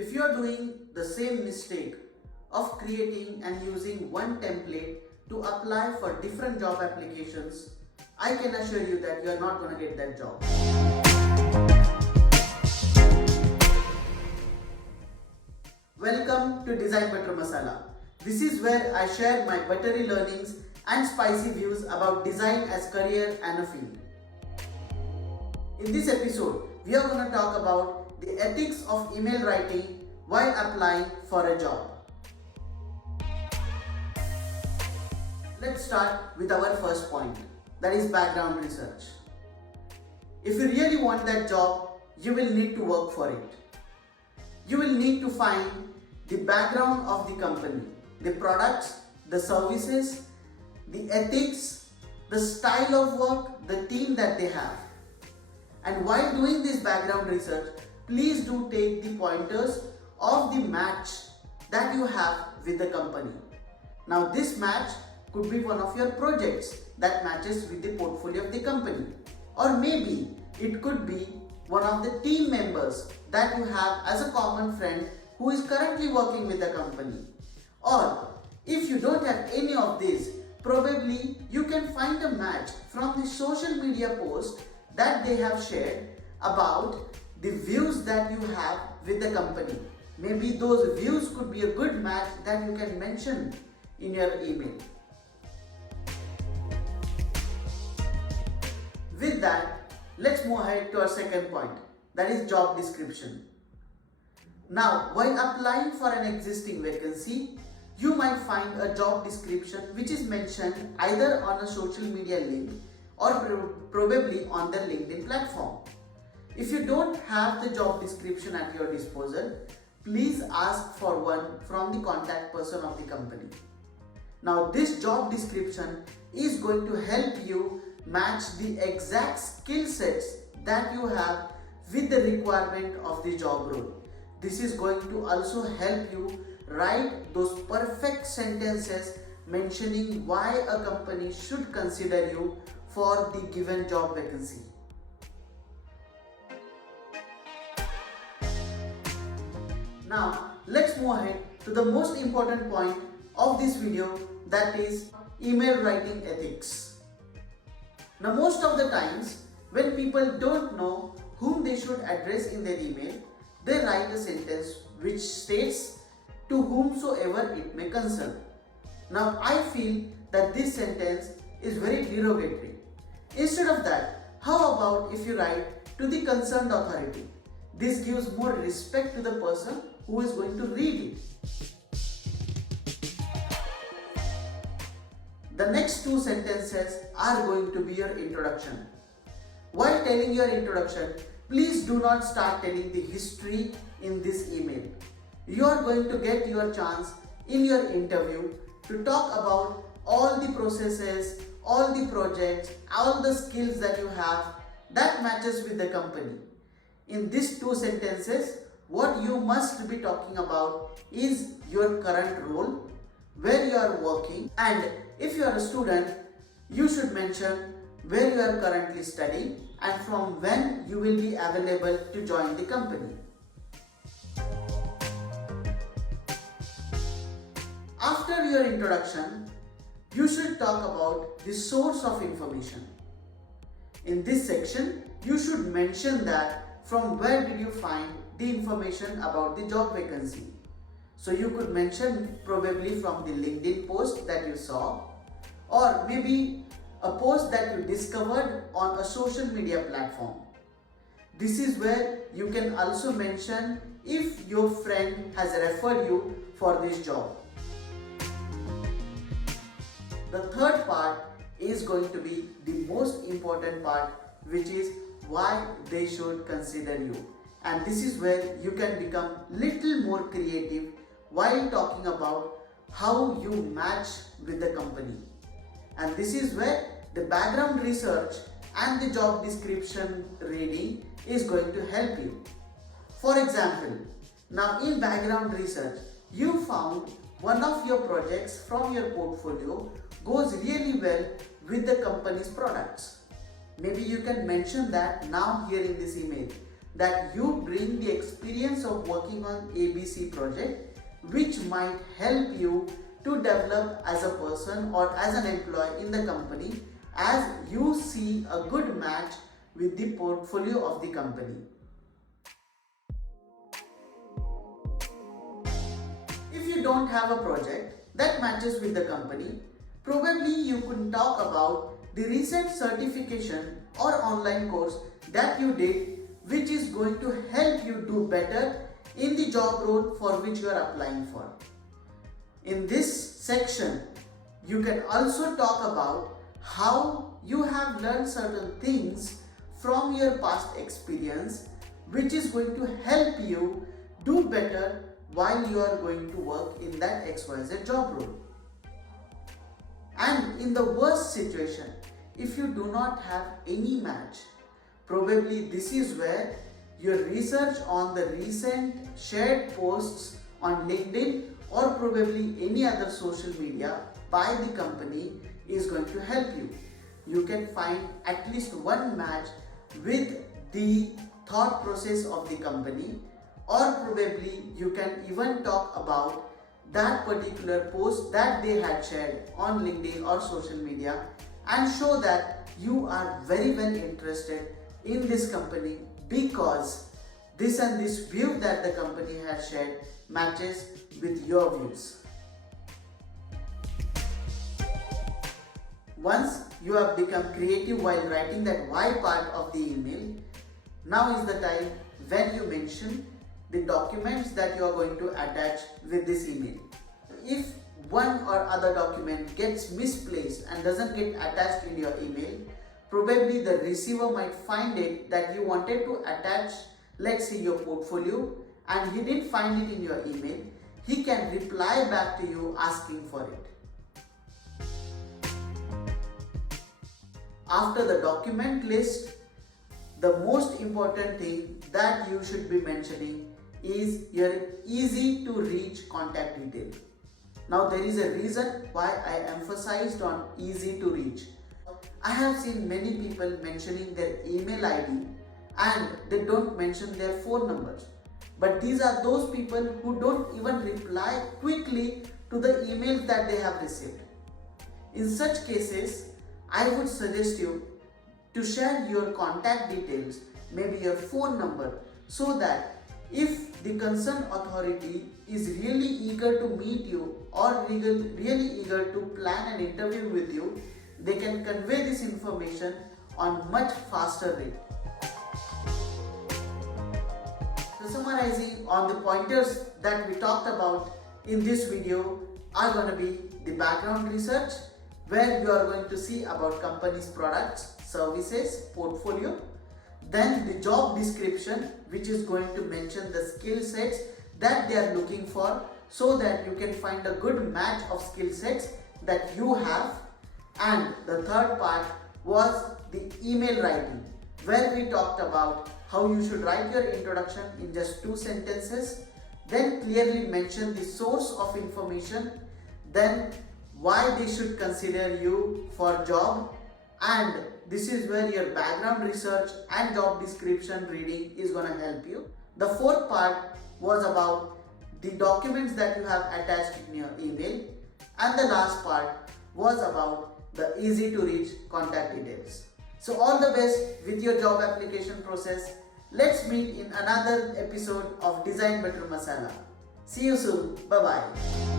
If you are doing the same mistake of creating and using one template to apply for different job applications, I can assure you that you are not going to get that job. Welcome to Design Butter Masala. This is where I share my buttery learnings and spicy views about design as career and a field. In this episode, we are going to talk about the ethics of email writing while applying for a job. Let's start with our first point, that is background research. If you really want that job, you will need to work for it. You will need to find the background of the company, the products, the services, the ethics, the style of work, the team that they have. And while doing this background research, please do take the pointers of the match that you have with the company. Now this match could be one of your projects that matches with the portfolio of the company, or maybe it could be one of the team members that you have as a common friend who is currently working with the company. Or if you don't have any of these, probably you can find a match from the social media post that they have shared about the views that you have with the company. Maybe those views could be a good match that you can mention in your email. With that, let's move ahead to our second point, that is job description. Now, while applying for an existing vacancy, you might find a job description which is mentioned either on a social media link or probably on the LinkedIn platform. If you don't have the job description at your disposal, please ask for one from the contact person of the company. Now, this job description is going to help you match the exact skill sets that you have with the requirement of the job role. This is going to also help you write those perfect sentences mentioning why a company should consider you for the given job vacancy. Now, let's move ahead to the most important point of this video, that is email writing ethics. Now, most of the times when people don't know whom they should address in their email, they write a sentence which states to whomsoever it may concern. Now, I feel that this sentence is very derogatory. Instead of that, how about if you write to the concerned authority? This gives more respect to the person who is going to read it. The next two sentences are going to be your introduction. While telling your introduction, please do not start telling the history in this email. You are going to get your chance in your interview to talk about all the processes, all the projects, all the skills that you have that matches with the company. In these two sentences, what you must be talking about is your current role, where you are working, and if you are a student, you should mention where you are currently studying and from when you will be available to join the company. After your introduction, you should talk about the source of information. In this section, you should mention that from where did you find the information about the job vacancy. So you could mention probably from the LinkedIn post that you saw, or maybe a post that you discovered on a social media platform. This is where you can also mention if your friend has referred you for this job. The third part is going to be the most important part, which is why they should consider you. And this is where you can become little more creative while talking about how you match with the company. And this is where the background research and the job description reading is going to help you. For example, now in background research, you found one of your projects from your portfolio goes really well with the company's products. Maybe you can mention that now here in this email. that you bring the experience of working on ABC project, which might help you to develop as a person or as an employee in the company, as you see a good match with the portfolio of the company. If you don't have a project that matches with the company, probably you could talk about the recent certification or online course that you did, which is going to help you do better in the job role for which you are applying for. In this section, you can also talk about how you have learned certain things from your past experience, which is going to help you do better while you are going to work in that XYZ job role. And in the worst situation, if you do not have any match, probably this is where your research on the recent shared posts on LinkedIn or probably any other social media by the company is going to help you. You can find at least one match with the thought process of the company, or probably you can even talk about that particular post that they had shared on LinkedIn or social media and show that you are very well interested in this company because this and this view that the company has shared matches with your views. Once you have become creative while writing that why part of the email, now is the time when you mention the documents that you are going to attach with this email. If one or other document gets misplaced and doesn't get attached in your email, probably the receiver might find it that you wanted to attach, let's say, your portfolio, and he didn't find it in your email. He can reply back to you asking for it. After the document list, the most important thing that you should be mentioning is your easy to reach contact detail. Now there is a reason why I emphasized on easy to reach. I have seen many people mentioning their email ID and they don't mention their phone numbers. But these are those people who don't even reply quickly to the emails that they have received. In such cases, I would suggest you to share your contact details, maybe your phone number, so that if the concerned authority is really eager to meet you or really eager to plan an interview with you, they can convey this information on much faster rate. So summarizing on the pointers that we talked about in this video are going to be the background research, where you are going to see about company's products, services, portfolio. Then the job description, which is going to mention the skill sets that they are looking for, so that you can find a good match of skill sets that you have. And the third part was the email writing, where we talked about how you should write your introduction in just 2 sentences, then clearly mention the source of information, then why they should consider you for job, and this is where your background research and job description reading is going to help you. The fourth part was about the documents that you have attached in your email, and the last part was about the easy to reach contact details. So all the best with your job application process. Let's meet in another episode of Design Butter Masala. See you soon. Bye bye.